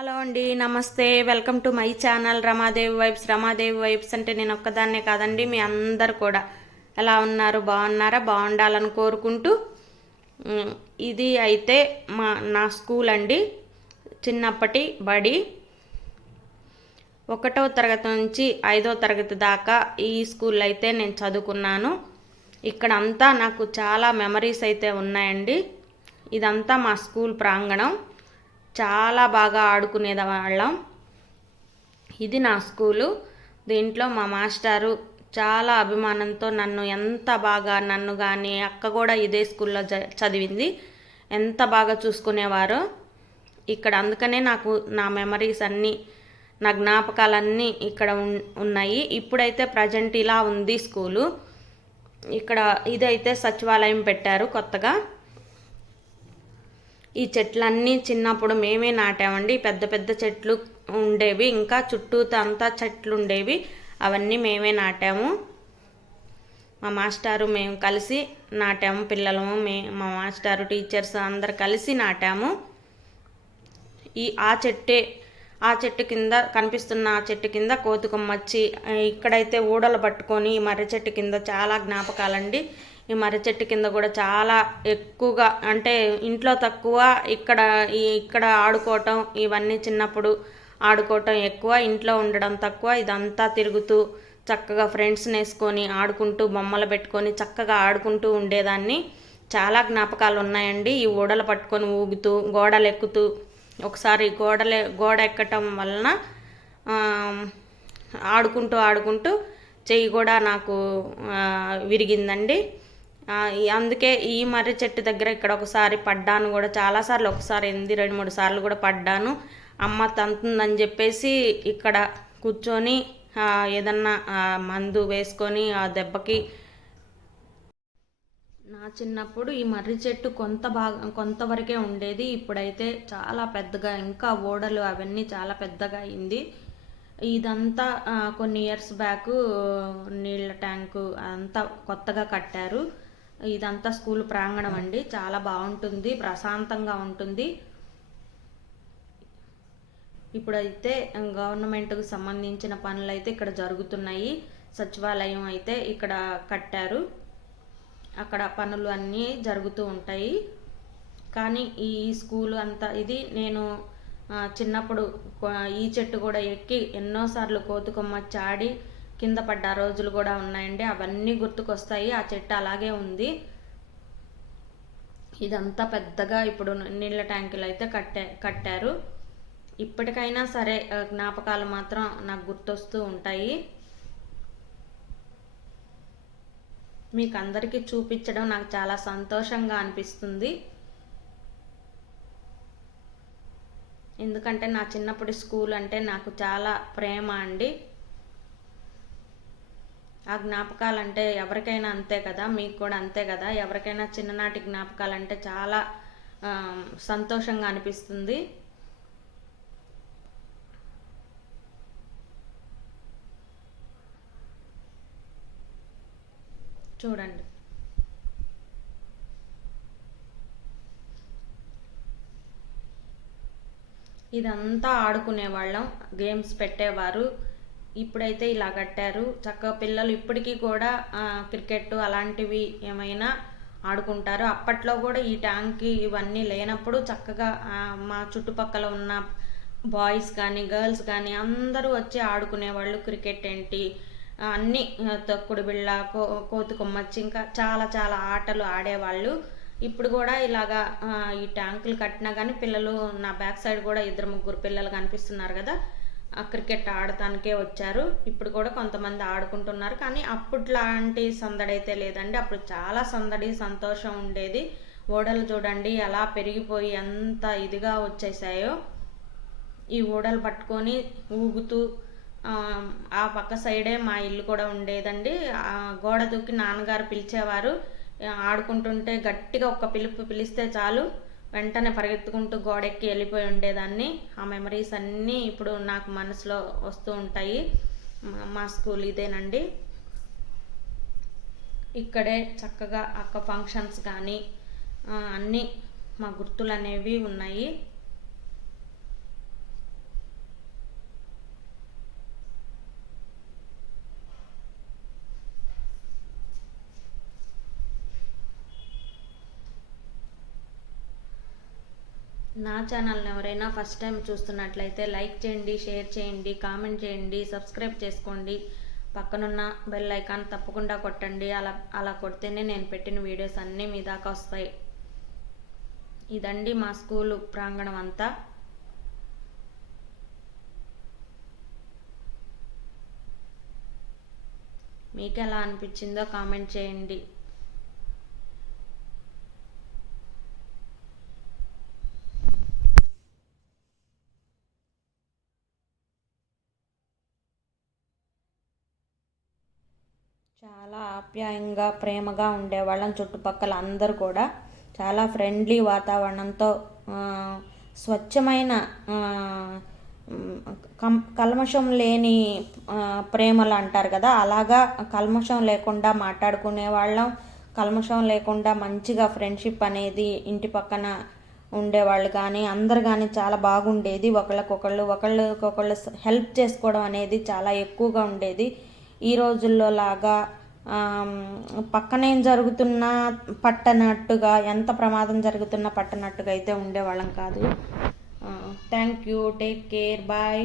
Hello అండి నమస్తే. Welcome to my channel Ramadevi vibes. Ramadevi vibes అంటే నేను ఒక్కదాన్నే కాదండి మీ అందరు కూడా. ఎలా ఉన్నారు? బాగున్నారా? బాగుండాలని కోరుకుంటూ ఇది అయితే మా నా స్కూల్ అండి. చిన్నప్పటి బడి. ఒకటవ తరగతి నుంచి ఐదో తరగతి దాకా ఈ స్కూల్ అయితే నేను చదువుకున్నాను. ఇక్కడ అంతా నాకు చాలా మెమరీస్ అయితే ఉన్నాయండి. ఇదంతా మా స్కూల్ ప్రాంగణం. చాలా బాగా ఆడుకునే వాళ్ళం. ఇది నా స్కూలు. దీంట్లో మా మాస్టారు చాలా అభిమానంతో నన్ను ఎంత బాగా నన్ను కానీ అక్క కూడా ఇదే స్కూల్లో చదివింది. ఎంత బాగా చూసుకునేవారో. ఇక్కడ అందుకనే నాకు నా మెమరీస్ అన్నీ నా జ్ఞాపకాలన్నీ ఇక్కడ ఉన్నాయి. ఇప్పుడైతే ప్రజెంట్ ఇలా ఉంది స్కూలు. ఇక్కడ ఇదైతే సచివాలయం పెట్టారు కొత్తగా. ఈ చెట్లన్నీ చిన్నప్పుడు మేమే నాటామండి. పెద్ద పెద్ద చెట్లు ఉండేవి. ఇంకా చుట్టూతా అంతా చెట్లు ఉండేవి అవన్నీ మేమే నాటాము. మా మాస్టారు మేము కలిసి నాటాము. పిల్లలము మే మా మాస్టారు టీచర్స్ అందరు కలిసి నాటాము. ఈ ఆ చెట్టే ఆ చెట్టు కింద కనిపిస్తున్న ఆ చెట్టు కింద కోతుకమ్మ వచ్చి ఇక్కడైతే ఊడలు పట్టుకొని మర్రి చెట్టు కింద చాలా జ్ఞాపకాలండి. ఈ మర్రి చెట్టు కింద కూడా చాలా ఎక్కువగా అంటే ఇంట్లో తక్కువ ఇక్కడ ఈ ఇక్కడ ఆడుకోవటం ఇవన్నీ చిన్నప్పుడు ఆడుకోవటం ఎక్కువ ఇంట్లో ఉండడం తక్కువ ఇదంతా తిరుగుతూ చక్కగా ఫ్రెండ్స్ని వేసుకొని ఆడుకుంటూ బొమ్మలు పెట్టుకొని చక్కగా ఆడుకుంటూ ఉండేదాన్ని. చాలా జ్ఞాపకాలు ఉన్నాయండి. ఈ ఊడలు పట్టుకొని ఊగుతూ గోడలు ఎక్కుతూ ఒకసారి గోడలే గోడ ఎక్కటం వలన ఆడుకుంటూ ఆడుకుంటూ చెయ్యి కూడా నాకు విరిగిందండి. అందుకే ఈ మర్రి చెట్టు దగ్గర ఇక్కడ ఒకసారి పడ్డాను కూడా. చాలాసార్లు ఒకసారి ఎనిమిది రెండు మూడు సార్లు కూడా పడ్డాను. అమ్మ తంతుందని చెప్పేసి ఇక్కడ కూర్చొని ఏదన్నా మందు వేసుకొని ఆ దెబ్బకి నా చిన్నప్పుడు ఈ మర్రి చెట్టు కొంత భాగం కొంతవరకే ఉండేది. ఇప్పుడైతే చాలా పెద్దగా ఇంకా ఓడలు అవన్నీ చాలా పెద్దగా అయింది. ఇదంతా కొన్ని ఇయర్స్ బ్యాక్ నీళ్ళ ట్యాంకు అంతా కొత్తగా కట్టారు. ఇదంతా స్కూల్ ప్రాంగణం అండి. చాలా బాగుంటుంది ప్రశాంతంగా ఉంటుంది. ఇప్పుడైతే గవర్నమెంట్కి సంబంధించిన పనులు అయితే ఇక్కడ జరుగుతున్నాయి. సచివాలయం అయితే ఇక్కడ కట్టారు. అక్కడ పనులు అన్నీ జరుగుతూ ఉంటాయి. కానీ ఈ స్కూల్ అంతా ఇది నేను చిన్నప్పుడు ఈ చెట్టు కూడా ఎక్కి ఎన్నోసార్లు కోతుకొమ్మ చాడి కింద పడ్డ రోజులు కూడా ఉన్నాయండి. అవన్నీ గుర్తుకొస్తాయి. ఆ చెట్టు అలాగే ఉంది. ఇదంతా పెద్దగా ఇప్పుడు నీళ్ళ ట్యాంకులు అయితే కట్టే కట్టారు. ఇప్పటికైనా సరే జ్ఞాపకాలు మాత్రం నాకు గుర్తొస్తూ ఉంటాయి. మీకు అందరికీ చూపించడం నాకు చాలా సంతోషంగా అనిపిస్తుంది. ఎందుకంటే నా చిన్నప్పటి స్కూల్ అంటే నాకు చాలా ప్రేమ అండి. ఆ జ్ఞాపకాలు అంటే ఎవరికైనా అంతే కదా మీకు కూడా అంతే కదా. ఎవరికైనా చిన్ననాటి జ్ఞాపకాలు అంటే చాలా సంతోషంగా అనిపిస్తుంది. చూడండి. ఇదంతా ఆడుకునేవాళ్ళం గేమ్స్ పెట్టేవారు. ఇప్పుడైతే ఇలా కట్టారు. చక్కగా పిల్లలు ఇప్పటికీ కూడా క్రికెట్ అలాంటివి ఏమైనా ఆడుకుంటారు. అప్పట్లో కూడా ఈ ట్యాంక్ ఇవన్నీ లేనప్పుడు చక్కగా మా చుట్టుపక్కల ఉన్న బాయ్స్ కానీ గర్ల్స్ కానీ అందరూ వచ్చి ఆడుకునేవాళ్ళు క్రికెట్ ఏంటి అన్ని అన్నీ తొక్కుడు బిళ్ళ కో కోతి కొమ్మచ్చి ఇంకా చాలా చాలా ఆటలు ఆడేవాళ్ళు. ఇప్పుడు కూడా ఇలాగా ఈ ట్యాంకులు కట్టినా కానీ పిల్లలు నా బ్యాక్ సైడ్ కూడా ఇద్దరు ముగ్గురు పిల్లలు కనిపిస్తున్నారు కదా. క్రికెట్ ఆడటానికే వచ్చారు. ఇప్పుడు కూడా కొంతమంది ఆడుకుంటున్నారు. కానీ అప్పట్లాంటి సందడి అయితే లేదండి. అప్పుడు చాలా సందడి సంతోషం ఉండేది. ఓడలు చూడండి ఎలా పెరిగిపోయి ఎంత ఇదిగా వచ్చేసాయో. ఈ ఊడలు పట్టుకొని ఊగుతూ ఆ, పక్క సైడే మా ఇల్లు కూడా ఉండేదండి. ఆ గోడ దూకి నాన్నగారు పిలిచేవారు. ఆడుకుంటుంటే గట్టిగా ఒక పిలుపు పిలిస్తే చాలు. వెంటనే పరిగెత్తుకుంటూ గోడెక్కి వెళ్ళిపోయి ఉండేదాన్ని. ఆ మెమరీస్ అన్నీ ఇప్పుడు నాకు మనసులో వస్తూ ఉంటాయి. మా- మా స్కూల్ ఇదేనండి. ఇక్కడే చక్కగా అక్క ఫంక్షన్స్ కానీ అన్నీ మా గుర్తులు అనేవి ఉన్నాయి. నా ఛానల్ని ఎవరైనా ఫస్ట్ టైం చూస్తున్నట్లయితే లైక్ చేయండి షేర్ చేయండి కామెంట్ చేయండి సబ్స్క్రైబ్ చేసుకోండి. పక్కనున్న బెల్ ఐకాన్ తప్పకుండా కొట్టండి. అలా అలా కొడితేనే నేను పెట్టిన వీడియోస్ అన్నీ మీ దాకా వస్తాయి. ఇదండి మా స్కూలు ప్రాంగణం అంతా. మీకు ఎలా అనిపించిందో కామెంట్ చేయండి. చాలా ఆప్యాయంగా ప్రేమగా ఉండేవాళ్ళం చుట్టుపక్కల అందరూ కూడా. చాలా ఫ్రెండ్లీ వాతావరణంతో స్వచ్ఛమైన కం కల్మషం లేని ప్రేమలు అంటారు కదా అలాగా కల్మషం లేకుండా మాట్లాడుకునే వాళ్ళం కల్మషం లేకుండా మంచిగా ఫ్రెండ్షిప్ అనేది ఇంటి పక్కన ఉండేవాళ్ళు కానీ అందరు కానీ చాలా బాగుండేది. ఒకళ్ళకొకళ్ళు ఒకళ్ళకొకళ్ళు హెల్ప్ చేసుకోవడం అనేది చాలా ఎక్కువగా ఉండేది. ఈ రోజుల్లో లాగా పక్కనేం జరుగుతున్నా పట్టనట్టుగా ఎంత ప్రమాదం జరుగుతున్నా పట్టనట్టుగా అయితే ఉండేవాళ్ళం కాదు. Thank you take care bye